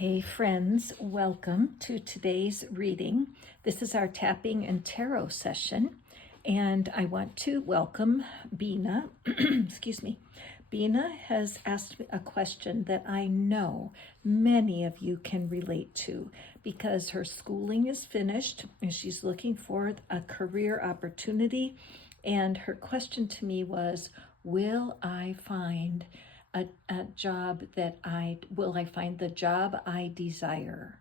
Okay, friends, welcome to today's reading. This is our tapping and tarot session, and I want to welcome Bina. Excuse me. Bina has asked me a question that I know many of you can relate to because her schooling is finished and she's looking for a career opportunity. And her question to me was, will I find a job will I find the job I desire?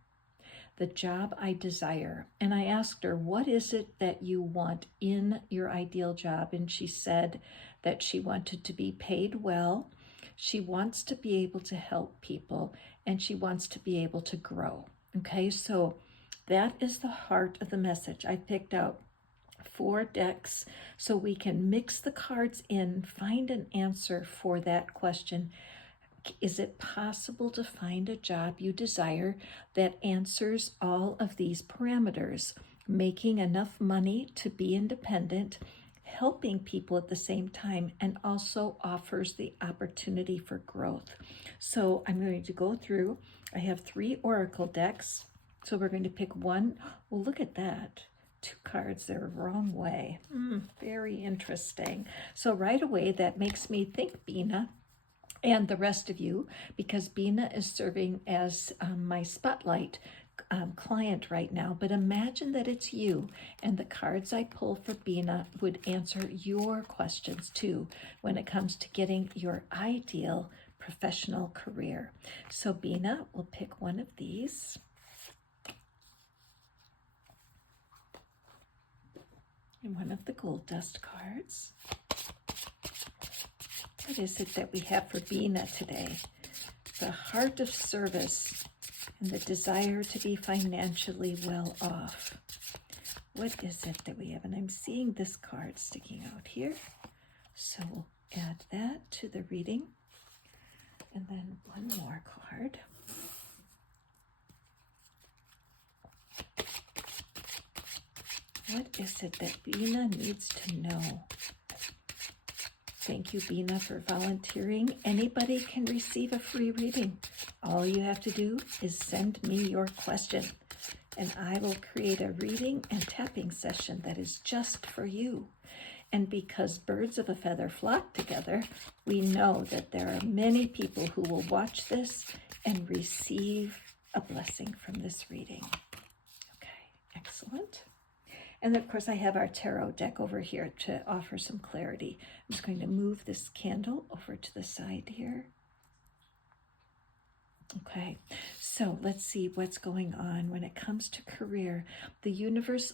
The job I desire. And I asked her, what is it that you want in your ideal job? And she said that she wanted to be paid well. She wants to be able to help people, and she wants to be able to grow. Okay, so that is the heart of the message. I picked out 4 decks so we can mix the cards in, find an answer for that question. Is it possible to find a job you desire that answers all of these parameters? Making enough money to be independent, helping people at the same time, and also offers the opportunity for growth. So I'm going to go through. I have 3 oracle decks. So we're going to pick one. Well, look at that. 2 cards, they're wrong way. Very interesting. So right away, that makes me think Bina and the rest of you, because Bina is serving as my spotlight client right now. But imagine that it's you, and the cards I pull for Bina would answer your questions too when it comes to getting your ideal professional career. So Bina will pick one of these. And one of the gold dust cards. What is it that we have for Bina today? The heart of service and the desire to be financially well off. What is it that we have? And I'm seeing this card sticking out here. So we'll add that to the reading. And then one more card. What is it that Bina needs to know? Thank you, Bina, for volunteering. Anybody can receive a free reading. All you have to do is send me your question, and I will create a reading and tapping session that is just for you. And because birds of a feather flock together, we know that there are many people who will watch this and receive a blessing from this reading. Okay, excellent. And of course, I have our tarot deck over here to offer some clarity. I'm just going to move this candle over to the side here. Okay, so let's see what's going on when it comes to career. The universe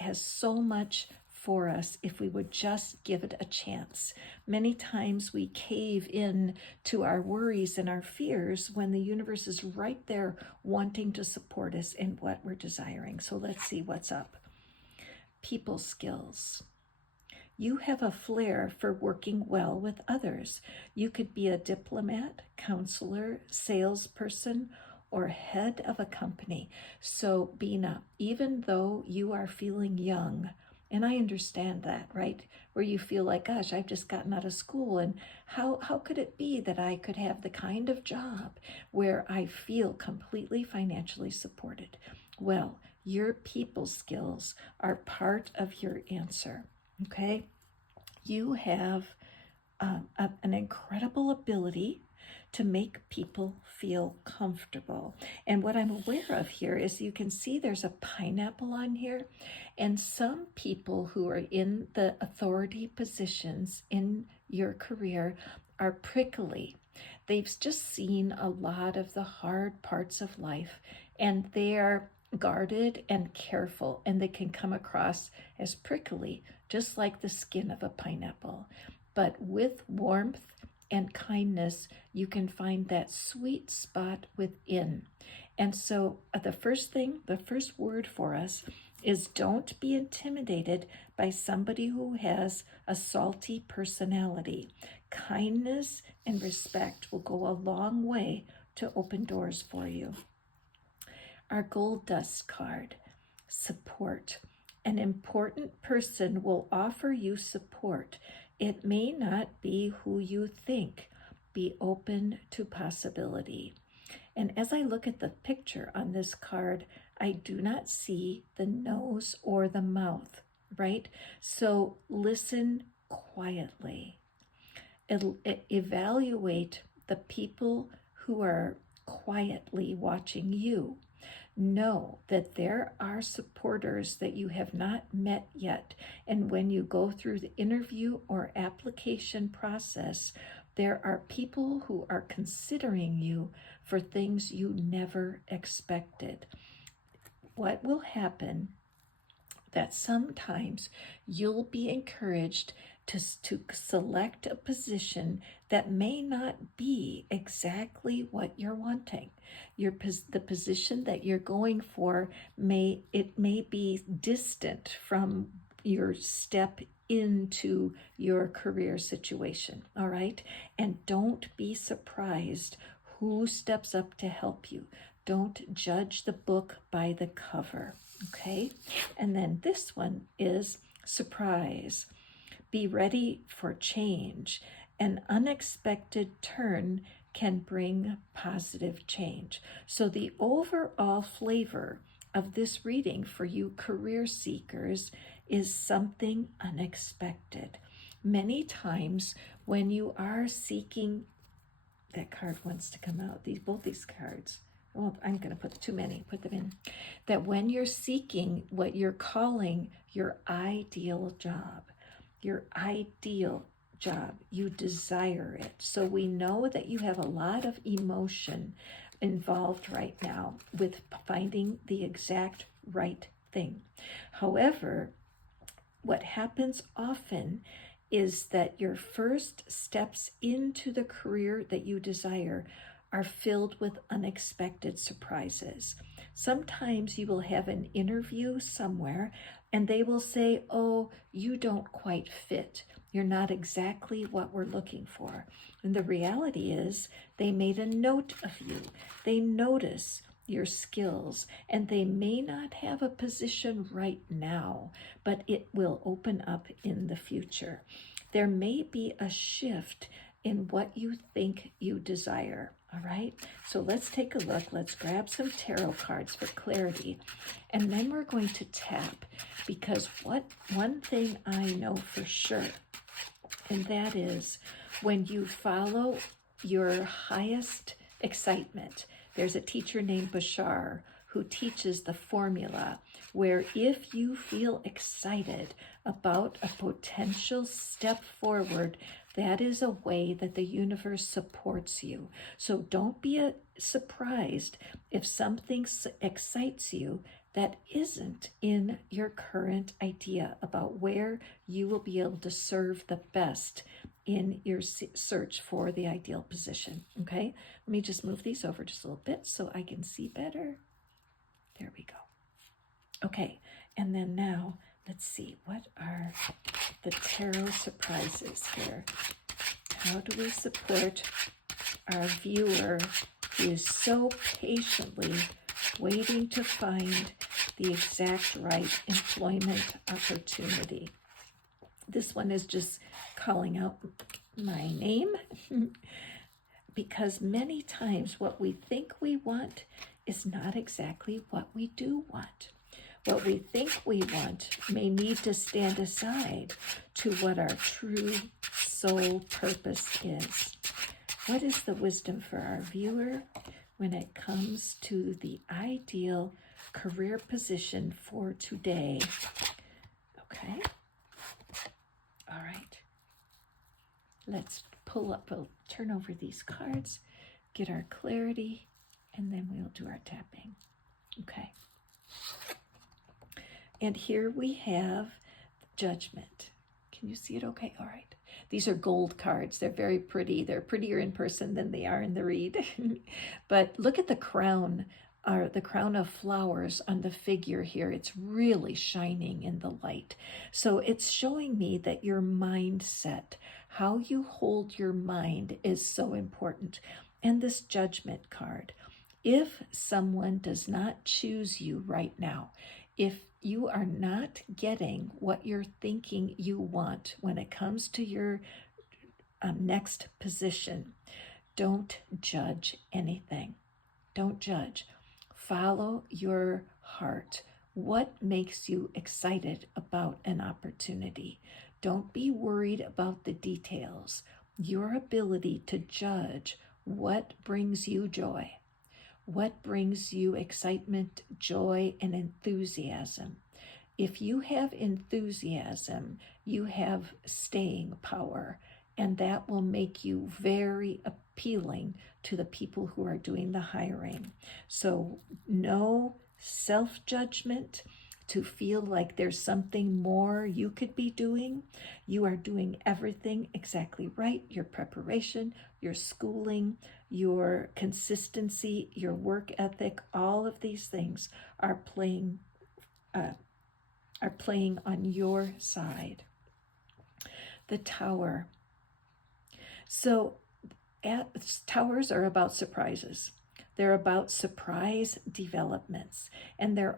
has so much for us if we would just give it a chance. Many times we cave in to our worries and our fears when the universe is right there wanting to support us in what we're desiring. So let's see what's up. People skills. You have a flair for working well with others. You could be a diplomat, counselor, salesperson, or head of a company. So Bina, even though you are feeling young, and I understand that, right? Where you feel like, gosh, I've just gotten out of school, and how could it be that I could have the kind of job where I feel completely financially supported? Well, your people skills are part of your answer, okay? You have an incredible ability to make people feel comfortable. And what I'm aware of here is you can see there's a pineapple on here, and some people who are in the authority positions in your career are prickly. They've just seen a lot of the hard parts of life, and they're guarded and careful, and they can come across as prickly, just like the skin of a pineapple. But with warmth and kindness, you can find that sweet spot within. And so the first word for us is don't be intimidated by somebody who has a salty personality. Kindness and respect will go a long way to open doors for you. Our gold dust card, support. An important person will offer you support. It may not be who you think. Be open to possibility. And as I look at the picture on this card, I do not see the nose or the mouth, right? So listen quietly. Evaluate the people who are quietly watching you. Know that there are supporters that you have not met yet. And when you go through the interview or application process, there are people who are considering you for things you never expected. What will happen that sometimes you'll be encouraged to select a position that may not be exactly what you're wanting. The position that you're going for may be distant from your step into your career situation, all right? And don't be surprised who steps up to help you. Don't judge the book by the cover, okay? And then this one is surprise. Be ready for change. An unexpected turn can bring positive change. So the overall flavor of this reading for you career seekers is something unexpected. Many times when you are seeking, that card wants to come out, both these cards. Oh, I'm going to put too many, put them in. That when you're seeking what you're calling your ideal job, you desire it. So we know that you have a lot of emotion involved right now with finding the exact right thing. However, what happens often is that your first steps into the career that you desire are filled with unexpected surprises. Sometimes you will have an interview somewhere and they will say, oh, you don't quite fit. You're not exactly what we're looking for. And the reality is they made a note of you. They notice your skills, and they may not have a position right now, but it will open up in the future. There may be a shift in what you think you desire. All right, so let's take a look. Let's grab some tarot cards for clarity, and then we're going to tap, because one thing I know for sure, and that is when you follow your highest excitement. There's a teacher named Bashar who teaches the formula where if you feel excited about a potential step forward, that is a way that the universe supports you. So don't be surprised if something excites you that isn't in your current idea about where you will be able to serve the best in your search for the ideal position, okay? Let me just move these over just a little bit so I can see better. There we go. Okay, and then now, let's see, what are the tarot surprises here? How do we support our viewer who is so patiently waiting to find the exact right employment opportunity? This one is just calling out my name because many times what we think we want is not exactly what we do want. What we think we want may need to stand aside to what our true soul purpose is. What is the wisdom for our viewer when it comes to the ideal career position for today? Okay. All right. Let's turn over these cards, get our clarity, and then we'll do our tapping. Okay. And here we have Judgment. Can you see it okay? All right. These are gold cards. They're very pretty. They're prettier in person than they are in the read. But look at the crown, or the crown of flowers on the figure here. It's really shining in the light. So it's showing me that your mindset, how you hold your mind, is so important. And this Judgment card. If someone does not choose you right now, if you are not getting what you're thinking you want when it comes to your next position, don't judge anything. Don't judge. Follow your heart. What makes you excited about an opportunity? Don't be worried about the details. Your ability to judge what brings you joy, what brings you excitement, joy, and enthusiasm. If you have enthusiasm, you have staying power, and that will make you very appealing to the people who are doing the hiring. So, no self judgment to feel like there's something more you could be doing. You are doing everything exactly right. Your preparation, your schooling, your consistency, your work ethic, all of these things are playing on your side. The Tower. So towers are about surprises. They're about surprise developments. And there's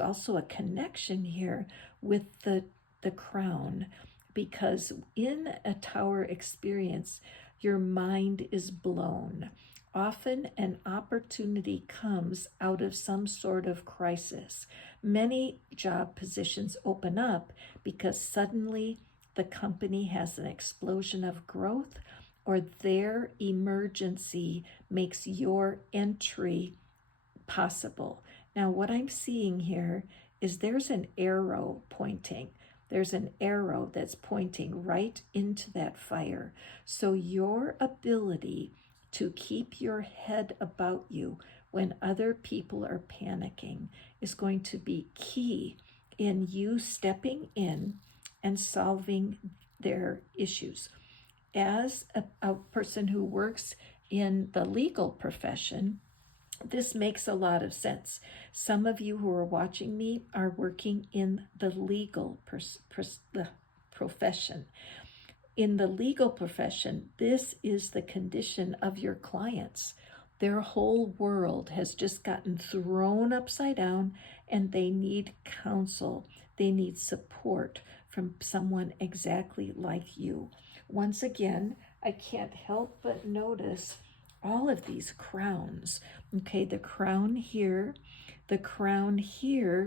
also a connection here with the crown, because in a tower experience, your mind is blown. Often an opportunity comes out of some sort of crisis. Many job positions open up because suddenly the company has an explosion of growth, or their emergency makes your entry possible. Now, what I'm seeing here is there's an arrow pointing. There's an arrow that's pointing right into that fire. So your ability to keep your head about you when other people are panicking is going to be key in you stepping in and solving their issues. As a person who works in the legal profession, this makes a lot of sense. Some of you who are watching me are working in the legal profession. In the legal profession, this is the condition of your clients. Their whole world has just gotten thrown upside down, and they need counsel. They need support from someone exactly like you. Once again, I can't help but notice all of these crowns. Okay, the crown here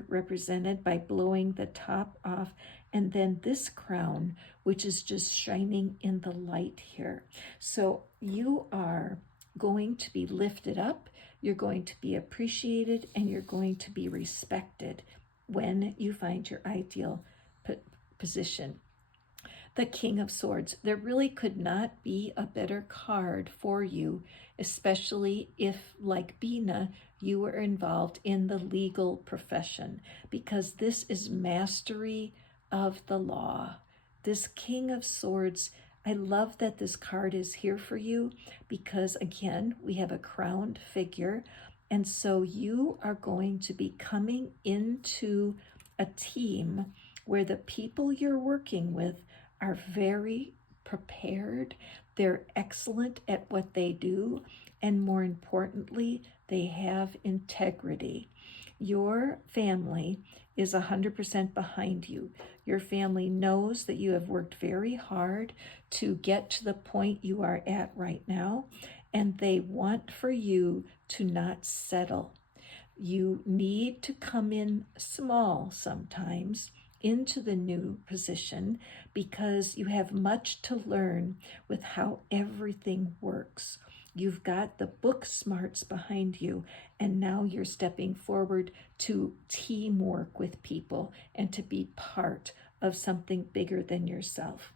represented by blowing the top off, and then this crown, which is just shining in the light here. So you are going to be lifted up, you're going to be appreciated, and you're going to be respected when you find your ideal position. The King of Swords. There really could not be a better card for you, especially if, like Bina, you were involved in the legal profession, because this is mastery of the law. This King of Swords, I love that this card is here for you, because again, we have a crowned figure, and so you are going to be coming into a team where the people you're working with are very prepared, they're excellent at what they do, and more importantly, they have integrity. Your family is 100% behind you. Your family knows that you have worked very hard to get to the point you are at right now, and they want for you to not settle. You need to come in small sometimes into the new position, because you have much to learn with how everything works. You've got the book smarts behind you, and now you're stepping forward to teamwork with people and to be part of something bigger than yourself.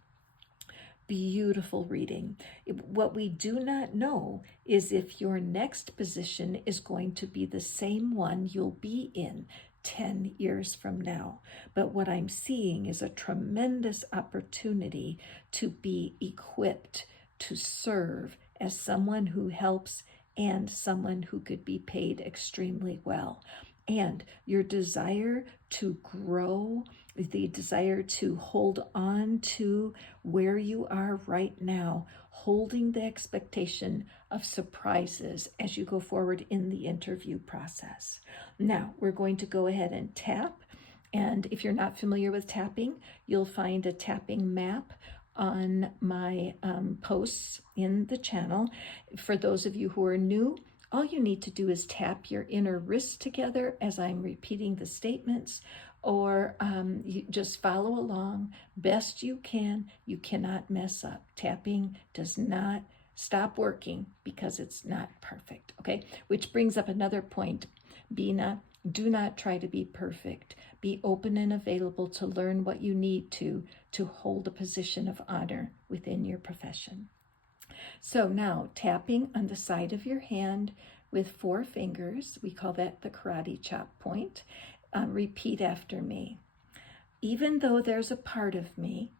Beautiful reading. What we do not know is if your next position is going to be the same one you'll be in 10 years from now. But what I'm seeing is a tremendous opportunity to be equipped to serve as someone who helps and someone who could be paid extremely well. And your desire to grow, the desire to hold on to where you are right now, holding the expectation of surprises as you go forward in the interview process. Now, we're going to go ahead and tap. And if you're not familiar with tapping, you'll find a tapping map on my posts in the channel. For those of you who are new, All you need to do is tap your inner wrists together as I'm repeating the statements, or you just follow along best you can. You cannot mess up. Tapping does not stop working because it's not perfect, okay? Which brings up another point. Do not try to be perfect. Be open and available to learn what you need to hold a position of honor within your profession. So now tapping on the side of your hand with 4 fingers, we call that the karate chop point. Repeat after me. Even though there's a part of me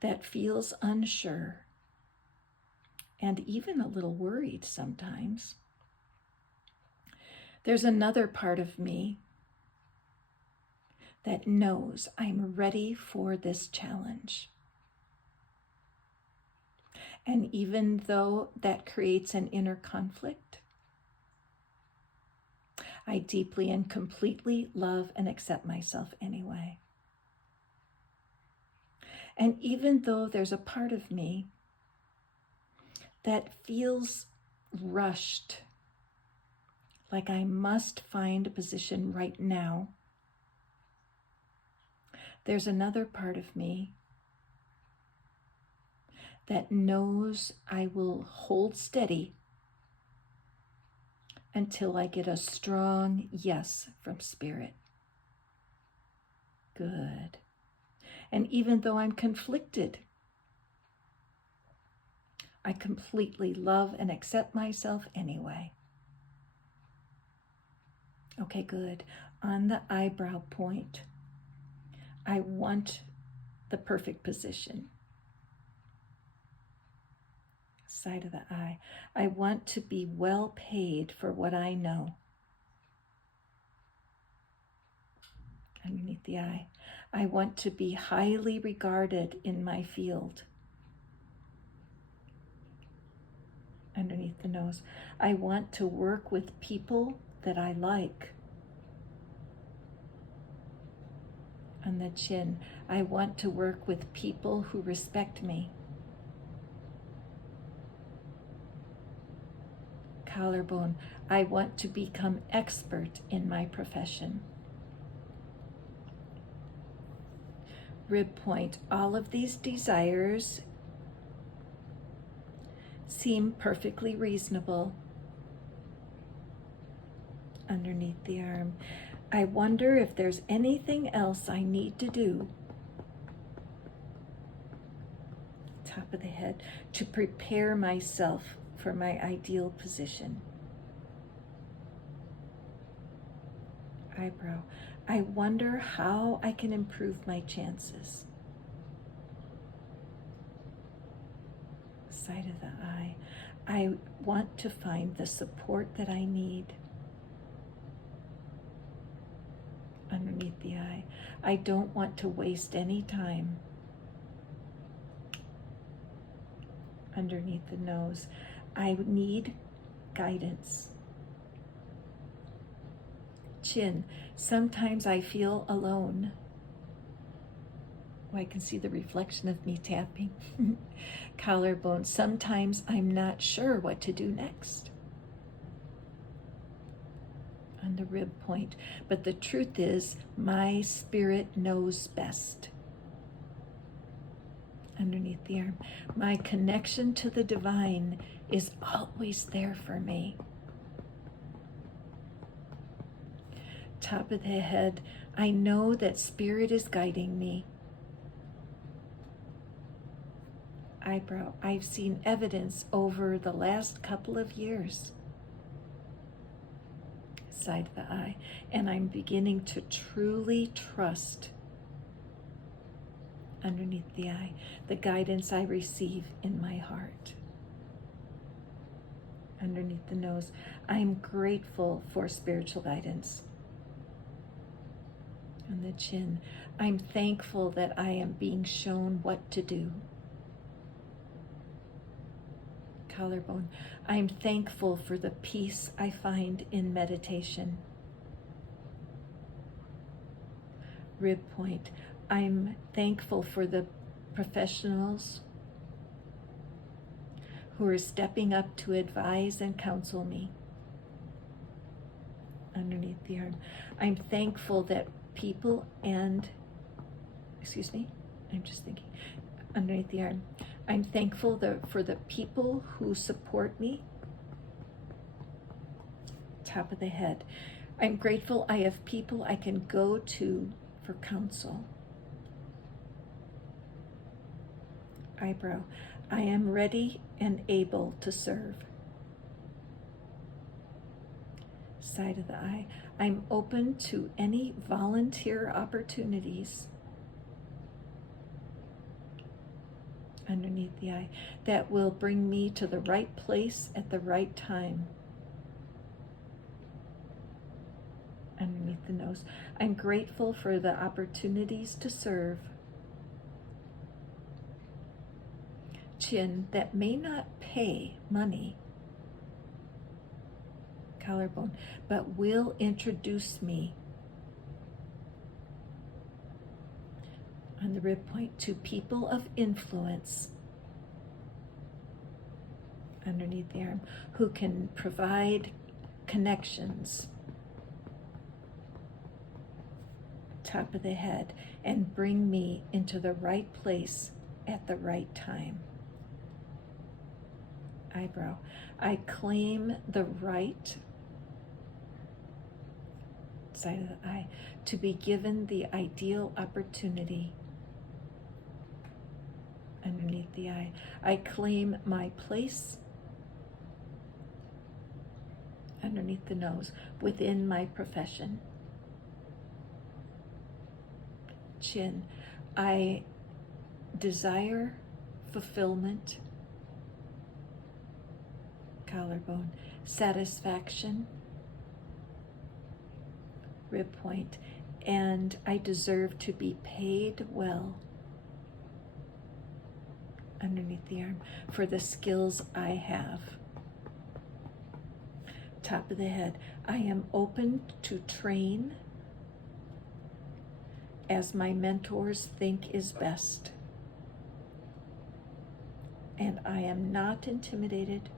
that feels unsure and even a little worried sometimes, there's another part of me that knows I'm ready for this challenge. And even though that creates an inner conflict, I deeply and completely love and accept myself anyway. And even though there's a part of me that feels rushed, like I must find a position right now, there's another part of me that knows I will hold steady until I get a strong yes from Spirit. Good. And even though I'm conflicted, I completely love and accept myself anyway. Okay, good. On the eyebrow point, I want the perfect position. Side of the eye. I want to be well paid for what I know. Underneath the eye. I want to be highly regarded in my field. Underneath the nose. I want to work with people that I like. On the chin. I want to work with people who respect me. Collarbone. I want to become expert in my profession. Rib point. All of these desires seem perfectly reasonable. Underneath the arm. I wonder if there's anything else I need to do. Top of the head. To prepare myself for my ideal position. Eyebrow. I wonder how I can improve my chances. Side of the eye. I want to find the support that I need. Underneath the eye. I don't want to waste any time. Underneath the nose. I need guidance. Chin. Sometimes I feel alone. Oh, I can see the reflection of me tapping. Collarbone. Sometimes I'm not sure what to do next. On the rib point. But the truth is, my spirit knows best. Underneath the arm. My connection to the divine is always there for me. Top of the head. I know that Spirit is guiding me. Eyebrow. I've seen evidence over the last couple of years. Side of the eye. And I'm beginning to truly trust, underneath the eye, the guidance I receive in my heart. Underneath the nose. I'm grateful for spiritual guidance. On the chin. I'm thankful that I am being shown what to do. Collarbone. I'm thankful for the peace I find in meditation. Rib point. I'm thankful for the professionals who are stepping up to advise and counsel me. Underneath the arm. I'm thankful that people and, I'm just thinking, underneath the arm. I'm thankful for the people who support me. Top of the head. I'm grateful I have people I can go to for counsel. Eyebrow. I am ready and able to serve. Side of the eye. I'm open to any volunteer opportunities. Underneath the eye. That will bring me to the right place at the right time. Underneath the nose. I'm grateful for the opportunities to serve. Chin, that may not pay money. Collarbone, but will introduce me. On the rib point, to people of influence. Underneath the arm, who can provide connections. Top of the head, and bring me into the right place at the right time. Eyebrow. I claim the right, side of the eye, to be given the ideal opportunity. Underneath the eye. I claim my place, underneath the nose, within my profession. Chin. I desire fulfillment. Collarbone. Satisfaction. Rib point. And I deserve to be paid well. Underneath the arm. For the skills I have. Top of the head. I am open to train as my mentors think is best. And I am not intimidated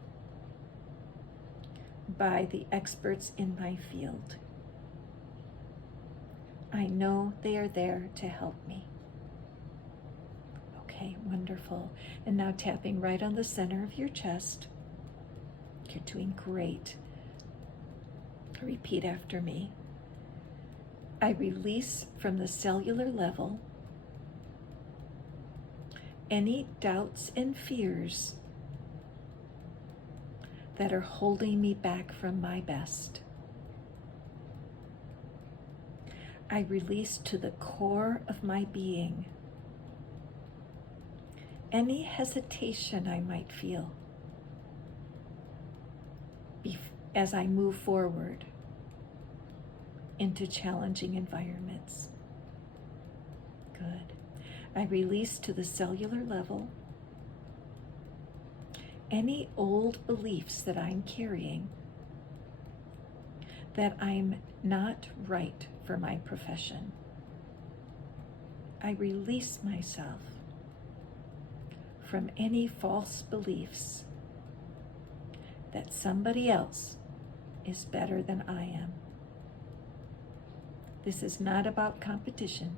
by the experts in my field. I know they are there to help me. Okay, wonderful. And now tapping right on the center of your chest. You're doing great. Repeat after me. I release from the cellular level any doubts and fears that are holding me back from my best. I release to the core of my being any hesitation I might feel as I move forward into challenging environments. Good. I release to the cellular level any old beliefs that I'm carrying that I'm not right for my profession. I release myself from any false beliefs that somebody else is better than I am. This is not about competition.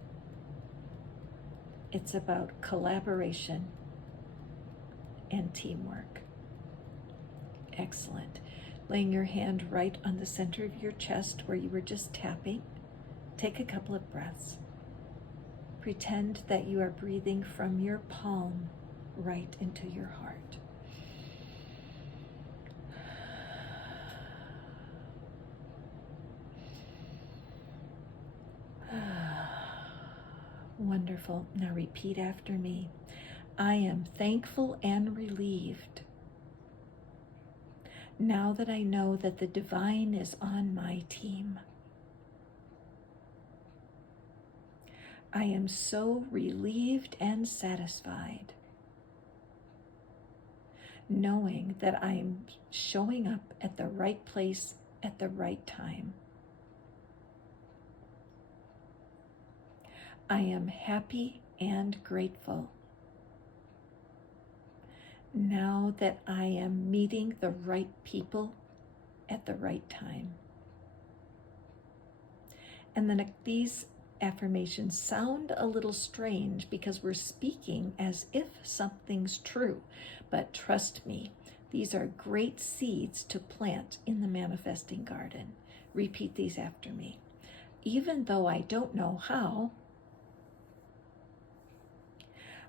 It's about collaboration and teamwork. Excellent. Laying your hand right on the center of your chest where you were just tapping. Take a couple of breaths. Pretend that you are breathing from your palm right into your heart. Wonderful. Now repeat after me. I am thankful and relieved now that I know that the divine is on my team. I am so relieved and satisfied knowing that I am showing up at the right place at the right time. I am happy and grateful Now that I am meeting the right people at the right time. And then these affirmations sound a little strange because we're speaking as if something's true. But trust me, these are great seeds to plant in the manifesting garden. Repeat these after me. Even though I don't know how,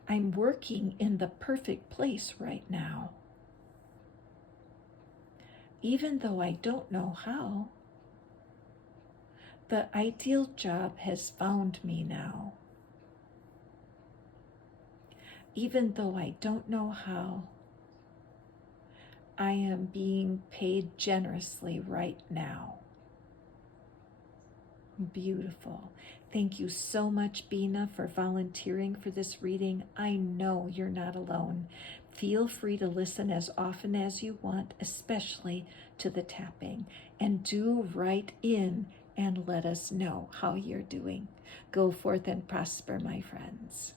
I'm working in the perfect place right now. Even though I don't know how, the ideal job has found me now. Even though I don't know how, I am being paid generously right now. Beautiful. Thank you so much, Bina, for volunteering for this reading. I know you're not alone. Feel free to listen as often as you want, especially to the tapping. And do write in and let us know how you're doing. Go forth and prosper, my friends.